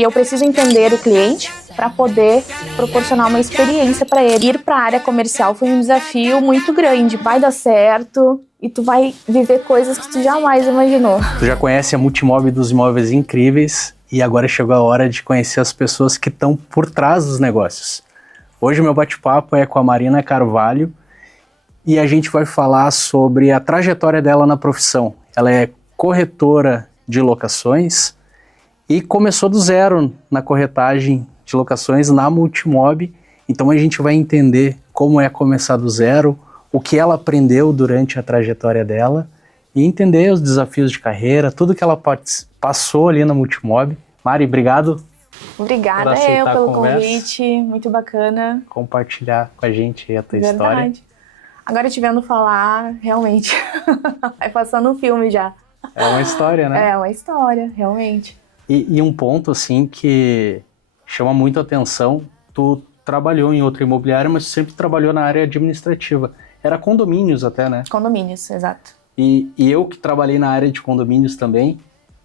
E eu preciso entender o cliente para poder proporcionar uma experiência para ele. Ir para a área comercial foi um desafio muito grande. Vai dar certo e tu vai viver coisas que tu jamais imaginou. Tu já conhece a Multimob dos Imóveis Incríveis e agora chegou a hora de conhecer as pessoas que estão por trás dos negócios. Hoje o meu bate-papo é com a Marina Carvalho e a gente vai falar sobre a trajetória dela na profissão. Ela é corretora de locações e começou do zero na corretagem de locações na Multimob. Então a gente vai entender como é começar do zero, o que ela aprendeu durante a trajetória dela e entender os desafios de carreira, tudo que ela passou ali na Multimob. Mari, obrigado. Obrigada pelo convite, muito bacana. Compartilhar com a gente a tua história. Agora te vendo falar, realmente, vai passando um filme já. É uma história, né? É uma história, realmente. E um ponto, assim, que chama muito a atenção, tu trabalhou em outra imobiliária, mas sempre trabalhou na área administrativa. Era condomínios até, né? Condomínios, exato. E eu que trabalhei na área de condomínios também,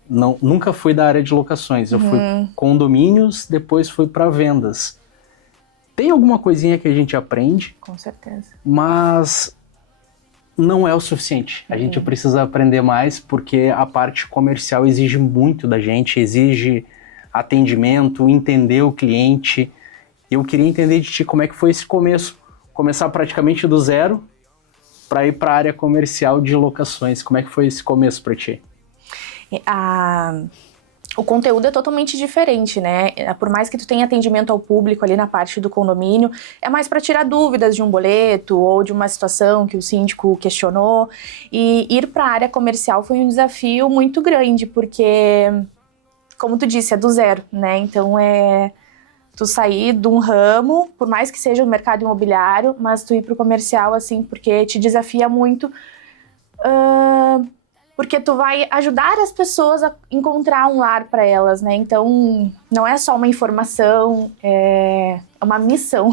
nunca fui da área de locações. Eu fui condomínios, depois fui para vendas. Tem alguma coisinha que a gente aprende. Com certeza. Mas não é o suficiente. A gente precisa aprender mais porque a parte comercial exige muito da gente, exige atendimento, entender o cliente. Eu queria entender de ti como é que foi esse começo. Começar praticamente do zero para ir para a área comercial de locações. Como é que foi esse começo para ti? O conteúdo é totalmente diferente, né? Por mais que tu tenha atendimento ao público ali na parte do condomínio, é mais para tirar dúvidas de um boleto ou de uma situação que o síndico questionou. E ir para a área comercial foi um desafio muito grande, porque, como tu disse, é do zero, né? Então tu sair de um ramo, por mais que seja o mercado imobiliário, mas tu ir para o comercial, assim, porque te desafia muito. Porque tu vai ajudar as pessoas a encontrar um lar para elas, né? Então, não é só uma informação, é uma missão.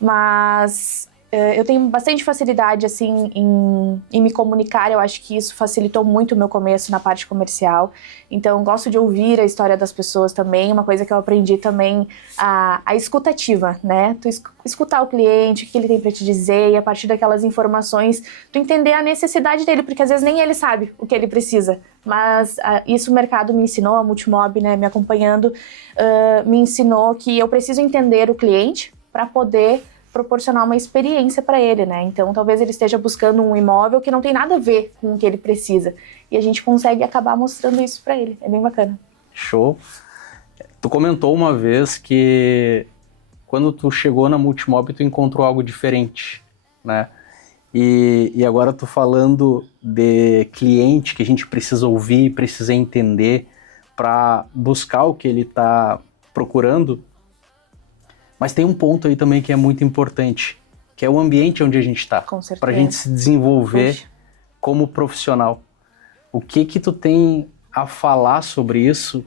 Mas eu tenho bastante facilidade, assim, em me comunicar. Eu acho que isso facilitou muito o meu começo na parte comercial. Então, gosto de ouvir a história das pessoas também. Uma coisa que eu aprendi também, a escutativa, né? Tu escutar o cliente, o que ele tem para te dizer, e a partir daquelas informações, tu entender a necessidade dele, porque às vezes nem ele sabe o que ele precisa. Mas isso o mercado me ensinou, a Multimob, né, me acompanhando, me ensinou que eu preciso entender o cliente para poder proporcionar uma experiência para ele, né? Então, talvez ele esteja buscando um imóvel que não tem nada a ver com o que ele precisa. E a gente consegue acabar mostrando isso para ele. É bem bacana. Show. Tu comentou uma vez que quando tu chegou na Multimob, tu encontrou algo diferente, né? E agora tu falando de cliente que a gente precisa ouvir, precisa entender para buscar o que ele está procurando. Mas tem um ponto aí também que é muito importante, que é o ambiente onde a gente está. Com certeza. Para a gente se desenvolver como profissional. O que tu tem a falar sobre isso?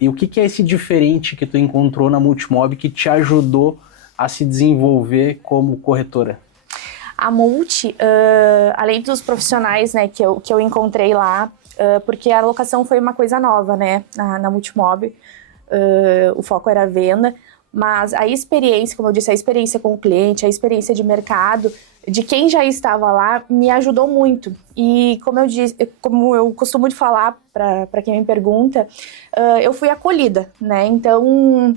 E o que é esse diferente que tu encontrou na Multimob que te ajudou a se desenvolver como corretora? A Multi, além dos profissionais, né, que eu encontrei lá, porque a locação foi uma coisa nova, né, na Multimob, o foco era a venda. Mas a experiência, como eu disse, a experiência com o cliente, a experiência de mercado, de quem já estava lá, me ajudou muito. E como eu disse, como eu costumo de falar para quem me pergunta, eu fui acolhida, né? Então,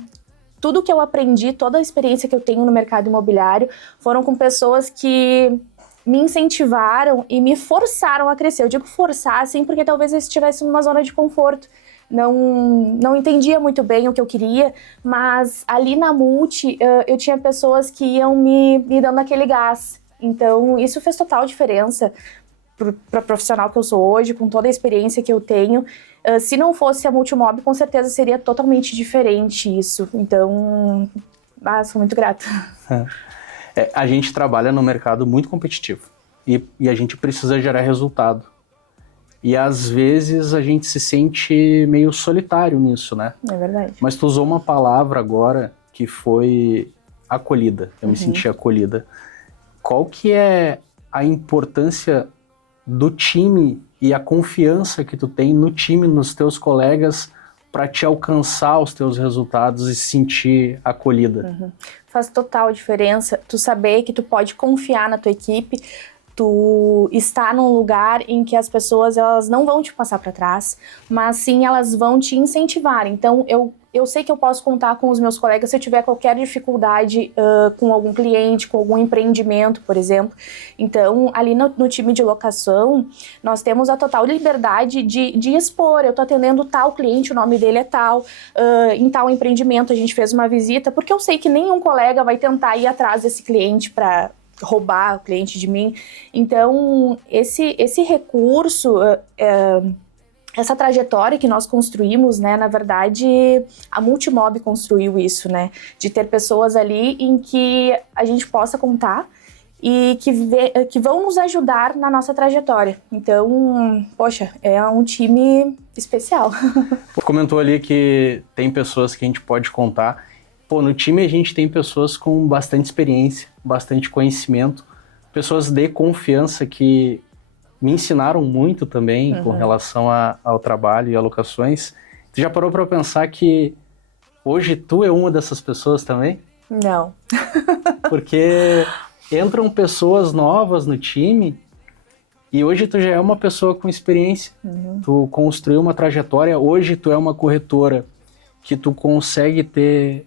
tudo que eu aprendi, toda a experiência que eu tenho no mercado imobiliário, foram com pessoas que me incentivaram e me forçaram a crescer. Eu digo forçar, assim, porque talvez eu estivesse numa zona de conforto. Não entendia muito bem o que eu queria, mas ali na Multi eu tinha pessoas que iam me dando aquele gás. Então isso fez total diferença para profissional que eu sou hoje, com toda a experiência que eu tenho. Se não fosse a Multimob, com certeza seria totalmente diferente isso. Então, sou muito grata. A gente trabalha num mercado muito competitivo e a gente precisa gerar resultado. E às vezes a gente se sente meio solitário nisso, né? É verdade. Mas tu usou uma palavra agora que foi acolhida. Eu me senti acolhida. Qual que é a importância do time e a confiança que tu tem no time, nos teus colegas, para te alcançar os teus resultados e se sentir acolhida? Faz total diferença tu saber que tu pode confiar na tua equipe, tu estar num lugar em que as pessoas elas não vão te passar para trás, mas sim elas vão te incentivar. Então eu sei que eu posso contar com os meus colegas se eu tiver qualquer dificuldade com algum cliente, com algum empreendimento, por exemplo. Então, ali no time de locação, nós temos a total liberdade de expor. Eu tô atendendo tal cliente, o nome dele é tal, em tal empreendimento a gente fez uma visita, porque eu sei que nenhum colega vai tentar ir atrás desse cliente para roubar o cliente de mim. Então, esse recurso, essa trajetória que nós construímos, né, na verdade, a Multimob construiu isso, né, de ter pessoas ali em que a gente possa contar e que vão nos ajudar na nossa trajetória. Então, poxa, é um time especial. Você comentou ali que tem pessoas que a gente pode contar. Pô, no time a gente tem pessoas com bastante experiência, bastante conhecimento, pessoas de confiança que me ensinaram muito também com relação ao trabalho e alocações. Tu já parou para pensar que hoje tu é uma dessas pessoas também? Não. Porque entram pessoas novas no time e hoje tu já é uma pessoa com experiência. Tu construiu uma trajetória, hoje tu é uma corretora que tu consegue ter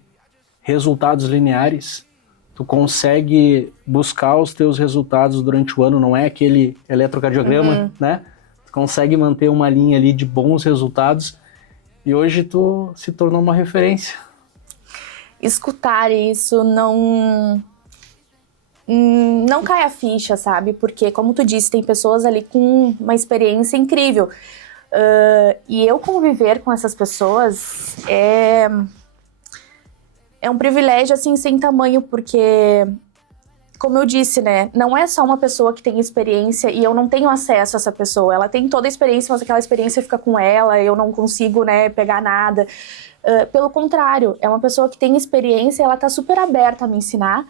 resultados lineares, tu consegue buscar os teus resultados durante o ano, não é aquele eletrocardiograma, né? Tu consegue manter uma linha ali de bons resultados e hoje tu se tornou uma referência. Escutar isso não cai a ficha, sabe? Porque, como tu disse, tem pessoas ali com uma experiência incrível. E eu conviver com essas pessoas é um privilégio, assim, sem tamanho, porque, como eu disse, né, não é só uma pessoa que tem experiência e eu não tenho acesso a essa pessoa. Ela tem toda a experiência, mas aquela experiência fica com ela, eu não consigo, né, pegar nada. Pelo contrário, é uma pessoa que tem experiência e ela tá super aberta a me ensinar,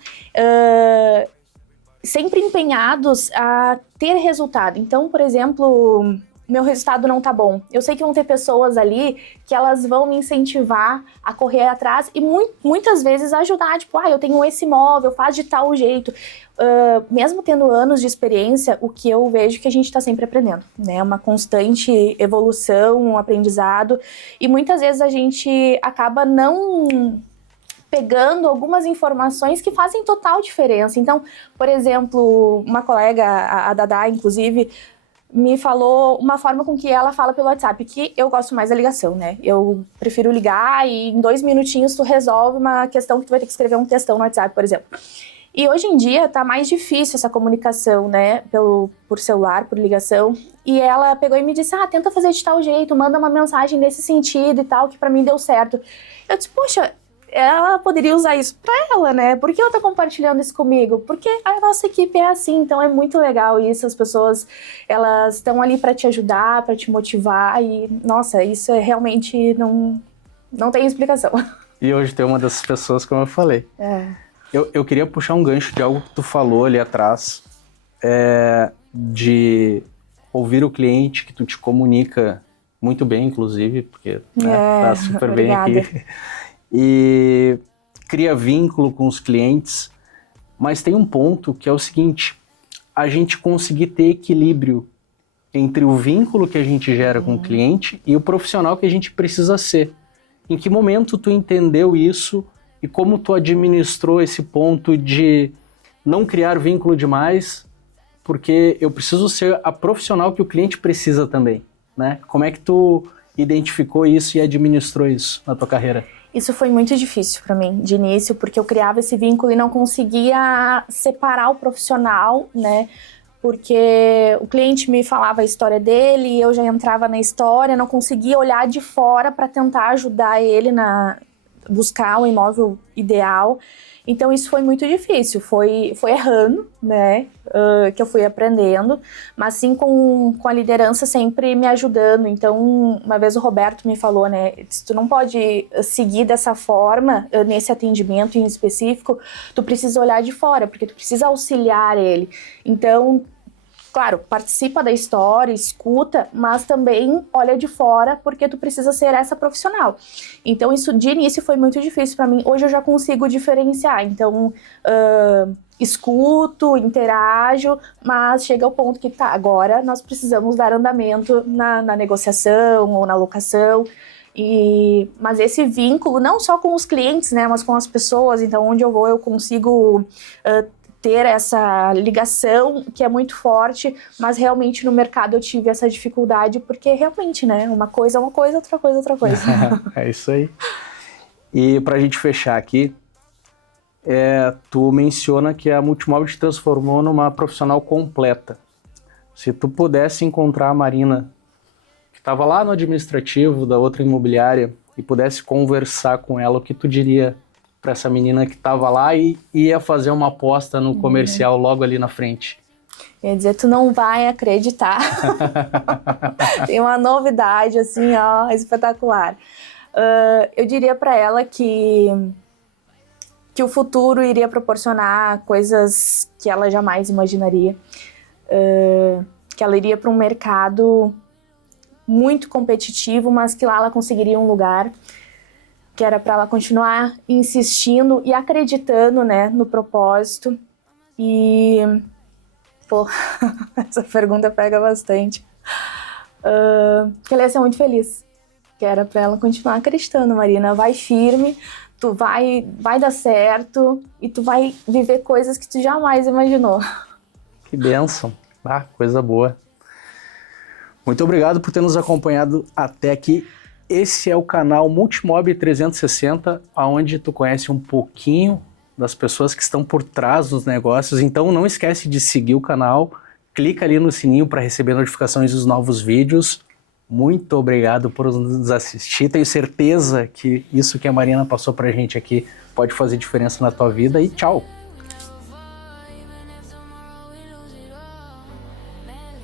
sempre empenhados a ter resultado. Então, por exemplo, meu resultado não tá bom. Eu sei que vão ter pessoas ali que elas vão me incentivar a correr atrás e muitas vezes ajudar, tipo, eu tenho esse imóvel, faz de tal jeito. Mesmo tendo anos de experiência, o que eu vejo que a gente tá sempre aprendendo, né? Uma constante evolução, um aprendizado, e muitas vezes a gente acaba não pegando algumas informações que fazem total diferença. Então, por exemplo, uma colega, a Dadá, inclusive, me falou uma forma com que ela fala pelo WhatsApp, que eu gosto mais da ligação, né? Eu prefiro ligar e em 2 minutinhos tu resolve uma questão que tu vai ter que escrever um textão no WhatsApp, por exemplo. E hoje em dia tá mais difícil essa comunicação, né? Por celular, por ligação. E ela pegou e me disse, tenta fazer de tal jeito, manda uma mensagem nesse sentido e tal, que pra mim deu certo. Eu disse, poxa, ela poderia usar isso pra ela, né? Por que ela tá compartilhando isso comigo? Porque a nossa equipe é assim, então é muito legal isso. As pessoas, elas estão ali pra te ajudar, pra te motivar e, nossa, isso é realmente não tem explicação. E hoje tem uma dessas pessoas, como eu falei. Eu queria puxar um gancho de algo que tu falou ali atrás, de ouvir o cliente, que tu te comunica muito bem, inclusive, porque tá super bem aqui. E cria vínculo com os clientes, mas tem um ponto que é o seguinte, a gente conseguir ter equilíbrio entre o vínculo que a gente gera com o cliente e o profissional que a gente precisa ser. Em que momento tu entendeu isso e como tu administrou esse ponto de não criar vínculo demais, porque eu preciso ser a profissional que o cliente precisa também, né? Como é que tu identificou isso e administrou isso na tua carreira? Isso foi muito difícil para mim, de início, porque eu criava esse vínculo e não conseguia separar o profissional, né? Porque o cliente me falava a história dele e eu já entrava na história, não conseguia olhar de fora para tentar ajudar ele na buscar o imóvel ideal. Então isso foi muito difícil, foi errando, né, que eu fui aprendendo, mas sim com a liderança sempre me ajudando. Então uma vez o Roberto me falou, né, tu não pode seguir dessa forma, nesse atendimento em específico, tu precisa olhar de fora, porque tu precisa auxiliar ele. Então claro, participa da história, escuta, mas também olha de fora, porque tu precisa ser essa profissional. Então isso de início foi muito difícil para mim. Hoje eu já consigo diferenciar. Então escuto, interajo, mas chega ao ponto que tá, agora nós precisamos dar andamento na negociação ou na locação. Mas esse vínculo, não só com os clientes, né, mas com as pessoas, então onde eu vou eu consigo ter essa ligação que é muito forte, mas realmente no mercado eu tive essa dificuldade, porque realmente, né, uma coisa é uma coisa, outra coisa é outra coisa. É isso aí. E pra gente fechar aqui, tu menciona que a Multimob te transformou numa profissional completa. Se tu pudesse encontrar a Marina, que estava lá no administrativo da outra imobiliária, e pudesse conversar com ela, o que tu diria para essa menina que estava lá e ia fazer uma aposta no comercial logo ali na frente? Eu ia dizer, tu não vai acreditar. Tem uma novidade, assim, ó, espetacular. Eu diria para ela que o futuro iria proporcionar coisas que ela jamais imaginaria. Que ela iria para um mercado muito competitivo, mas que lá ela conseguiria um lugar, que era para ela continuar insistindo e acreditando, né, no propósito. E, pô, essa pergunta pega bastante. Que ela ia ser muito feliz, que era para ela continuar acreditando, Marina, vai firme, tu vai dar certo e tu vai viver coisas que tu jamais imaginou. Que bênção, coisa boa. Muito obrigado por ter nos acompanhado até aqui. Esse é o canal Multimob 360, onde tu conhece um pouquinho das pessoas que estão por trás dos negócios. Então não esquece de seguir o canal, clica ali no sininho para receber notificações dos novos vídeos. Muito obrigado por nos assistir. Tenho certeza que isso que a Marina passou pra gente aqui pode fazer diferença na tua vida. E tchau!